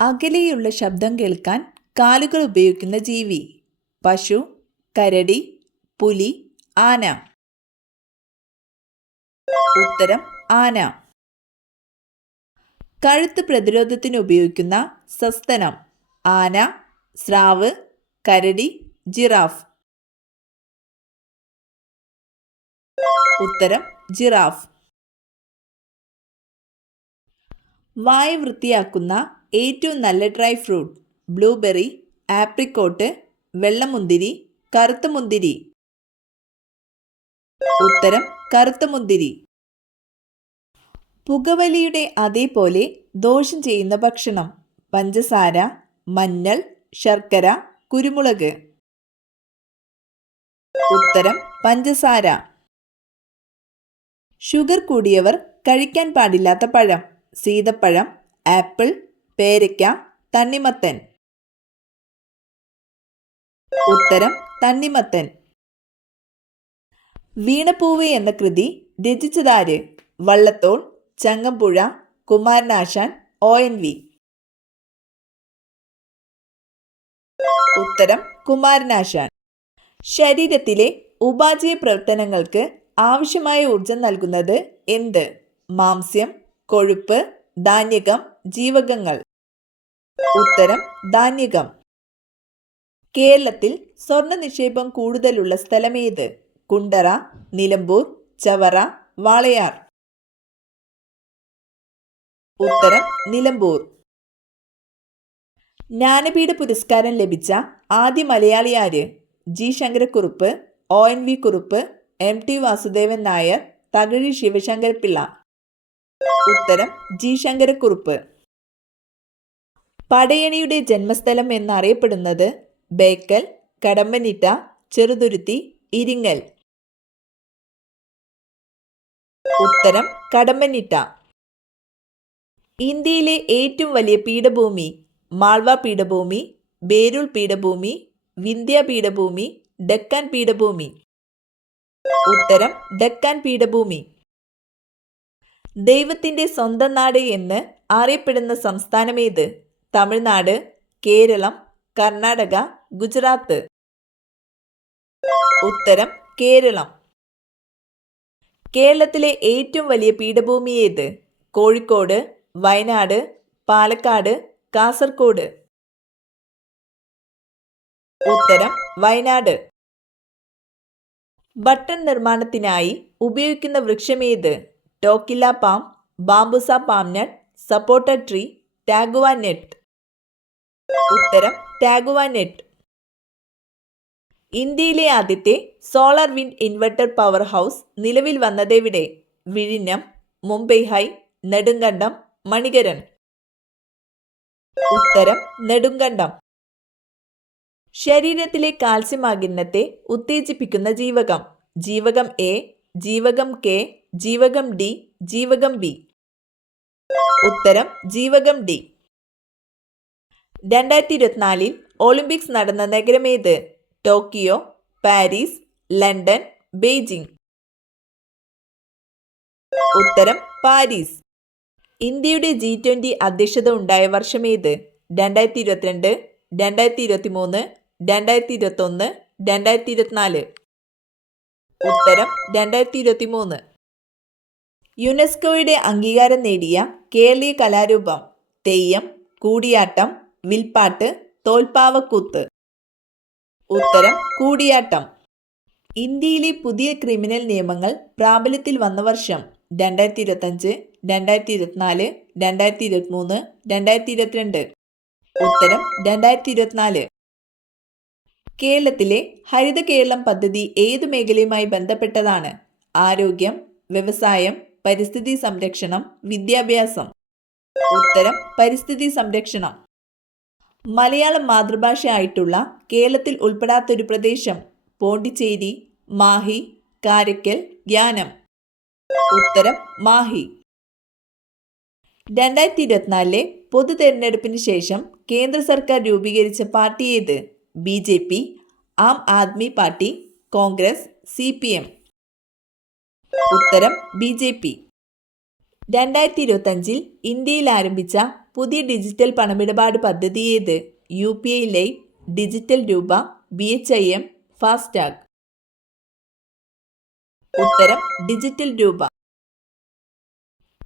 അകലെയുള്ള ശബ്ദം കേൾക്കാൻ കാലുകൾ ഉപയോഗിക്കുന്ന ജീവി. പശു, കരടി, പുലി, ആന. ഉത്തരം ആന. കഴുത്ത് പ്രതിരോധത്തിന് ഉപയോഗിക്കുന്ന സസ്തനം. ആന, സ്രാവ്, കരടി, ജിറാഫ്. ഉത്തരം ജിറാഫ്. വായ വൃത്തിയാക്കുന്ന ഏറ്റവും നല്ല ഡ്രൈ ഫ്രൂട്ട്. ബ്ലൂബെറി, ആപ്രിക്കോട്ട്, വെള്ളമുന്തിരി, കറുത്ത മുന്തിരി. ഉത്തരം കറുത്ത മുന്തിരി. പുകവലിയുടെ അതേപോലെ ദോഷം ചെയ്യുന്ന ഭക്ഷണം. പഞ്ചസാര, മഞ്ഞൾ, ശർക്കര, കുരുമുളക്. ഉത്തരം പഞ്ചസാര. ഷുഗർ കൂടിയവർ കഴിക്കാൻ പാടില്ലാത്ത പഴം. സീതപ്പഴം, ആപ്പിൾ, പേരയ്ക്ക, തണ്ണിമത്തൻ. ഉത്തരം തണ്ണിമത്തൻ. വീണപ്പൂവ് എന്ന കൃതി രചിച്ചതാര്? വള്ളത്തോൾ, ചങ്ങമ്പുഴ, കുമാരനാശാൻ, ONV. ഉത്തരം കുമാരനാശാൻ. ശരീരത്തിലെ ഉപാപചയ പ്രവർത്തനങ്ങൾക്ക് ആവശ്യമായ ഊർജം നൽകുന്നത് എന്ത്? മാംസ്യം, കൊഴുപ്പ്, ധാന്യകം, ജീവകങ്ങൾ. ഉത്തരം ധാന്യകം. കേരളത്തിൽ സ്വർണ്ണ നിക്ഷേപം കൂടുതലുള്ള സ്ഥലമേത്? കുണ്ടറ, നിലമ്പൂർ, ചവറ, വാളയാർ. ഉത്തരം നിലമ്പൂർ. ജ്ഞാനപീഠ പുരസ്കാരം ലഭിച്ച ആദ്യ മലയാളി ആര്? G Sankara Kurup, ONV Kurup, MT Vasudevan Nair, Thakazhi Sivasankara Pillai. ഉത്തരം ജി ശങ്കരക്കുറുപ്പ്. പടയണിയുടെ ജന്മസ്ഥലം എന്നറിയപ്പെടുന്നത്? ബേക്കൽ, കടമ്പനിട്ട, ചെറുതുരുത്തി, ഇരിങ്ങൽ. ഉത്തരം കടമ്പനിട്ട. ഇന്ത്യയിലെ ഏറ്റവും വലിയ പീഠഭൂമി? മാൾവ പീഠഭൂമി, ബേരുൾ പീഠഭൂമി, വിന്ധ്യ പീഠഭൂമി, ഡെക്കാൻ പീഠഭൂമി. ഉത്തരം ഡെക്കാൻ പീഠഭൂമി. ദൈവത്തിൻ്റെ സ്വന്തം നാട് എന്ന് അറിയപ്പെടുന്ന സംസ്ഥാനമേത്? തമിഴ്നാട്, കേരളം, കർണാടക, ഗുജറാത്ത്. ഉത്തരം കേരളം. കേരളത്തിലെ ഏറ്റവും വലിയ പീഠഭൂമി ഏത്? കോഴിക്കോട്, വയനാട്, പാലക്കാട്, കാസർഗോഡ്. ഉത്തരം വയനാട്. ബട്ടൺ നിർമ്മാണത്തിനായി ഉപയോഗിക്കുന്ന വൃക്ഷമേത്? ടോക്കില്ല പാം, ബാംബുസ പാം നട്ട്, സപ്പോട്ട ട്രീ, ടാഗുവ നെറ്റ്. ഉത്തരം ടാഗുവ നെറ്റ്. ഇന്ത്യയിലെ ആദ്യത്തെ solar wind inverter power house നിലവിൽ വന്നതെവിടെ? വിഴിഞ്ഞം, മുംബൈ ഹൈ, നെടുങ്കണ്ടം, മണികരൻ. ഉത്തരം നെടുങ്കണ്ടം. ശരീരത്തിലെ കാൽസ്യം ആഗിരണത്തെ ഉത്തേജിപ്പിക്കുന്ന ജീവകം. ജീവകം A, ജീവകം K, ജീവകം D, ജീവകം B. ഉത്തരം ജീവകം D. 2024 ഒളിമ്പിക്സ് നടന്ന നഗരമേത്? Tokyo, Paris, London, Beijing. ഉത്തരം പാരീസ്. ഇന്ത്യയുടെ G20 അധ്യക്ഷത ഉണ്ടായ വർഷമേത്? 2022, 2023, 2021, 2024. ഉത്തരം 2023. യുനെസ്കോയുടെ അംഗീകാരം നേടിയ കേരളീയ കലാരൂപം? തെയ്യം, കൂടിയാട്ടം, വിൽപ്പാട്ട്, തോൽപ്പാവക്കൂത്ത്. ഉത്തരം കൂടിയാട്ടം. ഇന്ത്യയിലെ പുതിയ ക്രിമിനൽ നിയമങ്ങൾ പ്രാബല്യത്തിൽ വന്ന വർഷം? 2025, 2024, 2023, 2022. ഉത്തരം 2024. കേരളത്തിലെ ഹരിത കേരളം പദ്ധതി ഏതു മേഖലയുമായി ബന്ധപ്പെട്ടതാണ്? ആരോഗ്യം, വ്യവസായം, പരിസ്ഥിതി സംരക്ഷണം, വിദ്യാഭ്യാസം. ഉത്തരം പരിസ്ഥിതി സംരക്ഷണം. മലയാളം മാതൃഭാഷ ആയിട്ടുള്ള കേരളത്തിൽ ഉൾപ്പെടാത്തൊരു പ്രദേശം? പോണ്ടിച്ചേരി, മാഹി, കാരയ്ക്കൽ, യാനം. ഉത്തരം മാഹി. 2024 പൊതു തെരഞ്ഞെടുപ്പിന് ശേഷം കേന്ദ്ര സർക്കാർ രൂപീകരിച്ച പാർട്ടി ഏത്? BJP, Aam Aadmi party, Congress, CPM. ഉത്തരം BJP. 2025 ഇന്ത്യയിൽ ആരംഭിച്ച പുതിയ ഡിജിറ്റൽ പണമിടപാട് പദ്ധതി ഏത്? UPI ലൈവ്, ഡിജിറ്റൽ രൂപ, BHIM, ഫാസ്ടാഗ്. ഉത്തരം ഡിജിറ്റൽ രൂപ.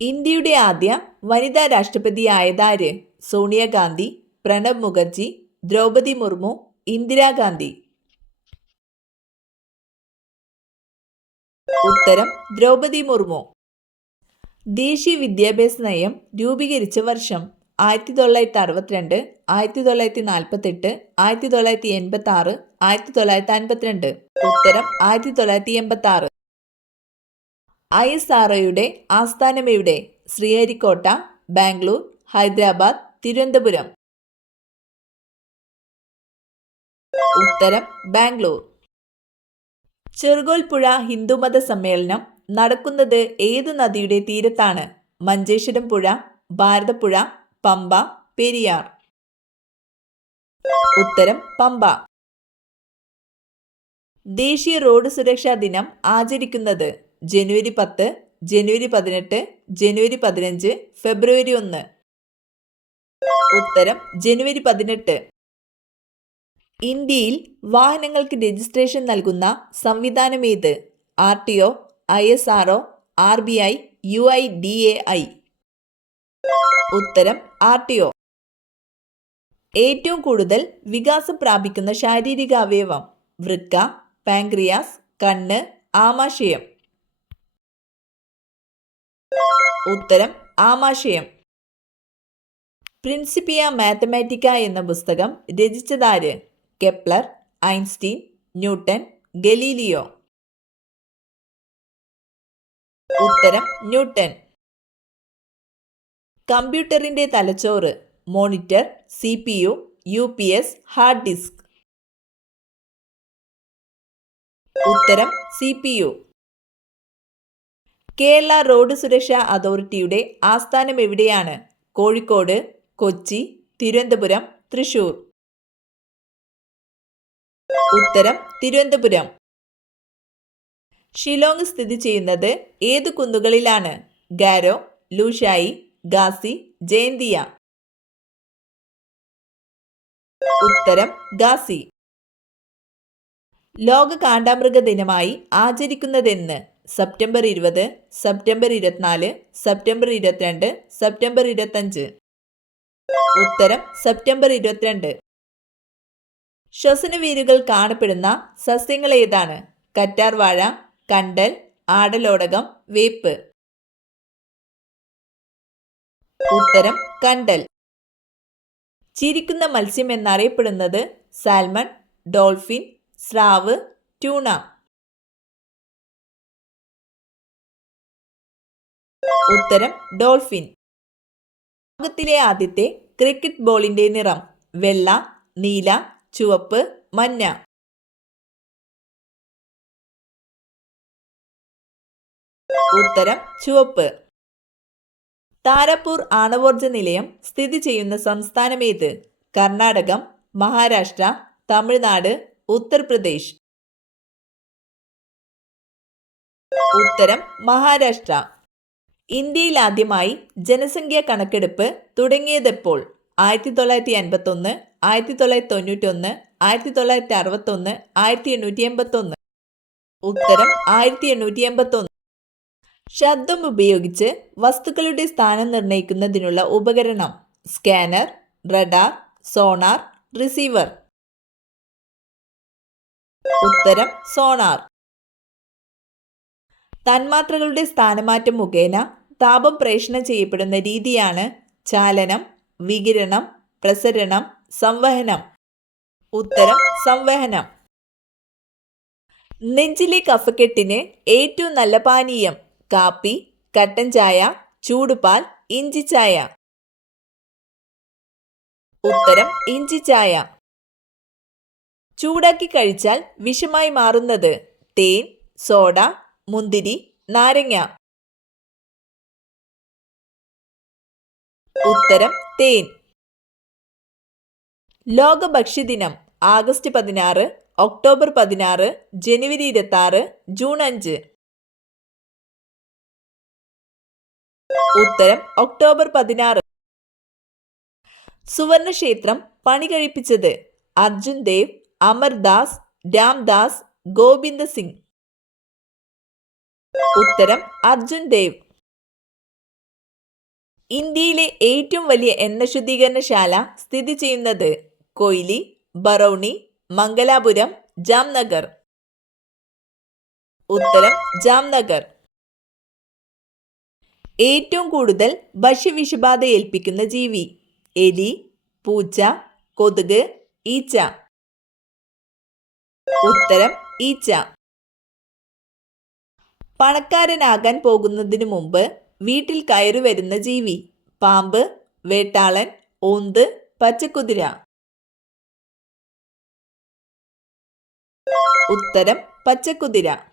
ഇന്ത്യയുടെ ആദ്യ വനിതാ രാഷ്ട്രപതിയായതാര്? സോണിയാഗാന്ധി, പ്രണബ് മുഖർജി, ദ്രൗപദി മുർമു, ഇന്ദിരാഗാന്ധി. ഉത്തരം ദ്രൗപദി മുർമു. ദേശീയ വിദ്യാഭ്യാസ നയം രൂപീകരിച്ച വർഷം? 1962, 1948, 1986, 1952. ഉത്തരം 1986. ISROയുടെ ആസ്ഥാനം എവിടെ? ശ്രീഹരിക്കോട്ട, ബാംഗ്ലൂർ, ഹൈദരാബാദ്, തിരുവനന്തപുരം. ഉത്തരം ബാംഗ്ലൂർ. ചെറുകോൽപ്പുഴ ഹിന്ദുമത സമ്മേളനം നടക്കുന്നത് ഏതു നദിയുടെ തീരത്താണ്? മഞ്ചേശ്വരം പുഴ, ഭാരതപ്പുഴ, പമ്പ, പെരിയാർ. ഉത്തരം പമ്പ. ദേശീയ റോഡ് സുരക്ഷാ ദിനം ആചരിക്കുന്നത്? ജനുവരി 10, ജനുവരി 18, ജനുവരി 15, ഫെബ്രുവരി 1. ഉത്തരം ജനുവരി 18. ഇന്ത്യയിൽ വാഹനങ്ങൾക്ക് രജിസ്ട്രേഷൻ നൽകുന്ന സംവിധാനം ഏത്? RTO, ISRO, RBI, UIDAI. ഉത്തരം RTO. ഏറ്റവും കൂടുതൽ വികാസം പ്രാപിക്കുന്ന ശാരീരിക അവയവം? വൃക്ക, പാൻക്രിയാസ്, കണ്ണ്, ആമാശയം. ഉത്തരം ആമാശയം. പ്രിൻസിപ്പിയ മാത്തമാറ്റിക്ക എന്ന പുസ്തകം രചിച്ചതാര്? Kepler, Einstein, Newton, Galileo. ഉത്തരം ന്യൂട്ടൺ. കമ്പ്യൂട്ടറിന്റെ തലച്ചോറ്? Monitor, CPU, UPS, hard disk. ഉത്തരം CPU. കേരള റോഡ് സുരക്ഷാ അതോറിറ്റിയുടെ ആസ്ഥാനം എവിടെയാണ്? കോഴിക്കോട്, കൊച്ചി, തിരുവനന്തപുരം, തൃശൂർ. ഉത്തരം തിരുവനന്തപുരം. ഷിലോങ് സ്ഥിതി ചെയ്യുന്നത് ഏതു കുന്നുകളിലാണ്? ഗാരോ, ലൂഷായി, ഗാസി, ജയന്തിയ. ഉത്തരം ഗാസി. ലോക കാണ്ടാമൃഗ ദിനമായി ആചരിക്കുന്നതെന്ന്? September 20, September 24, September 22, September 25. ഉത്തരം സെപ്റ്റംബർ 22. ശ്വസനവേരുകൾ കാണപ്പെടുന്ന സസ്യങ്ങൾ ഏതാണ്? കറ്റാർവാഴ, കണ്ടൽ, ആടലോടകം, വേപ്പ്. ഉത്തരം കണ്ടൽ. ചിരിക്കുന്ന മത്സ്യം എന്നറിയപ്പെടുന്നത്? സാൽമൺ, ഡോൾഫിൻ, സ്രാവ്, ട്യൂണ. ഉത്തരം ഡോൾഫിൻ. ലോകത്തിലെ ആദ്യത്തെ ക്രിക്കറ്റ് ബോളിന്റെ നിറം? വെള്ള, നീല, ചുവപ്പ്, മഞ്ഞ. ഉത്തരം ചുവപ്പ്. താരാപൂർ ആണവോർജ നിലയം സ്ഥിതി ചെയ്യുന്ന സംസ്ഥാനം ഏത്? കർണാടകം, മഹാരാഷ്ട്ര, തമിഴ്നാട്, ഉത്തർപ്രദേശ്. ഉത്തരം മഹാരാഷ്ട്ര. ഇന്ത്യയിൽ ആദ്യമായി ജനസംഖ്യാ കണക്കെടുപ്പ് തുടങ്ങിയതെപ്പോൾ? 1951, 1991, 1961, 1881. ഉത്തരം 1881. ശബ്ദം ഉപയോഗിച്ച് വസ്തുക്കളുടെ സ്ഥാനം നിർണ്ണയിക്കുന്നതിനുള്ള ഉപകരണം? Scanner, radar, sonar, receiver. ഉത്തരം സോണാർ. തന്മാത്രകളുടെ സ്ഥാനമാറ്റം മുഖേന താപം പ്രേഷണം ചെയ്യപ്പെടുന്ന രീതിയാണ്? ചാലനം, വികിരണം, പ്രസരണം, സംവഹനം. ഉത്തരം സംവഹനം. നെഞ്ചിലെ കഫക്കെട്ടിന് ഏറ്റവും നല്ല പാനീയം? കാപ്പി, കട്ടൻ ചായ, ചൂടുപാൽ, ഇഞ്ചിച്ചായ. ഉത്തരം ഇഞ്ചിച്ചായ. ചൂടാക്കി കഴിച്ചാൽ വിഷമായി മാറുന്നത്? തേൻ, സോഡ, മുന്തിരി, നാരങ്ങ. ഉത്തരം തേൻ. ലോക ഭക്ഷ്യദിനം ആഗസ്റ്റ് 16, ഒക്ടോബർ 16, ജനുവരി 26, ജൂൺ 5. ഉത്തരം ഒക്ടോബർ 16. സുവർണക്ഷേത്രം പണി കഴിപ്പിച്ചത് അർജുൻ ദേവ്, അമർദാസ്, രാംദാസ്, ഗോവിന്ദ സിംഗ്. ഉത്തരം അർജുൻ ദേവ്. ഇന്ത്യയിലെ ഏറ്റവും വലിയ എണ്ണ ശുദ്ധീകരണശാല സ്ഥിതി ചെയ്യുന്നത് കൊയ്ലി, ബറൗണി, മംഗലാപുരം, ജാംനഗർ. ഉത്തരം ജാംനഗർ. ഏറ്റവും കൂടുതൽ ഭക്ഷ്യവിഷബാധ ഏൽപ്പിക്കുന്ന ജീവി എലി, പൂച്ച, കൊതുക്, ഈച്ച. ഉത്തരം ഈച്ച. പണക്കാരനാകാൻ പോകുന്നതിനു മുമ്പ് വീട്ടിൽ കയറി വരുന്ന ജീവി പാമ്പ്, വേട്ടാളൻ, ഓന്ത്, പച്ചക്കുതിര. ഉത്തരം പച്ചക്കുതിര.